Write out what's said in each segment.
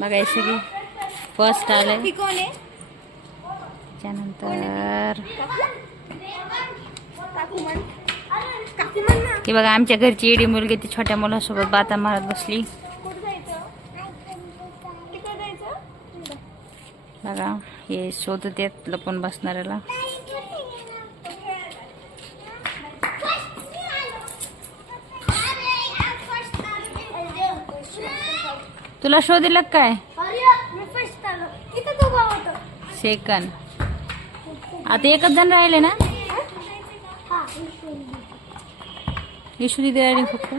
बघा हे सगळी फर्स्ट आलंय. ही कोण आहे? त्यानंतर काकू म्हण. काकू म्हण ना. की बघा आमच्या घरची एडी मुलगी ती छोट्या मुलासोबत बाता मारत बसली. कुठं जायचं? तिकडं जायचं? बघा हे शोधत येत लपून बसणाऱ्याला. तुला शोधलं काय? सेकंड. आता एकच जण राहिले ना? इशू दिदी राहिली फक्त.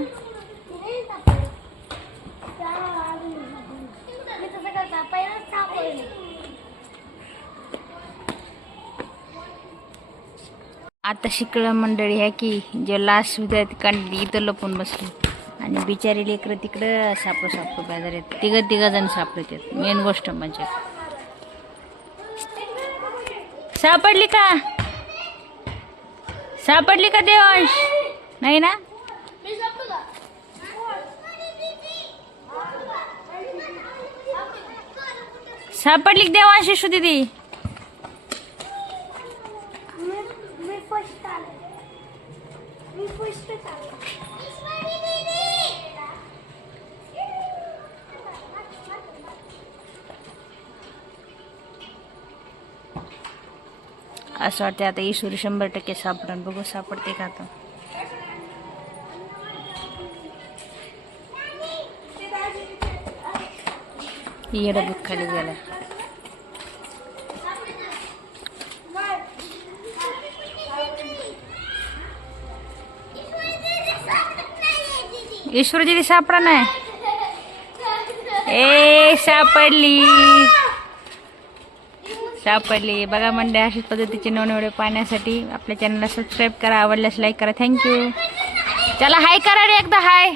आता शिकलं मंडळी ह्या की जे लास्ट विद्यार्थी इथं लपून बसली आणि बिचारी लेकरं तिकडं सापडू बाजार येत. तिघं जण सापडत येत. मेन गोष्ट म्हणजे सापडली का देवांश? नाही ना. सापडली देवांश इशू दिदी? असं वाटते आता ईश्वरी 100% सापडून. बघू सापडते का आता. येडं बुक खाली गेला. ईश्वरी दीदी सापडा नाही. ए सापडली. बघा मंडळी अशाच पद्धतीचे नवीन व्हिडिओ पाहण्यासाठी आपल्या चॅनलला सबस्क्राईब करा. आवडल्यास लाईक करा. थँक्यू. चला हाय करा रे एकदा हाय.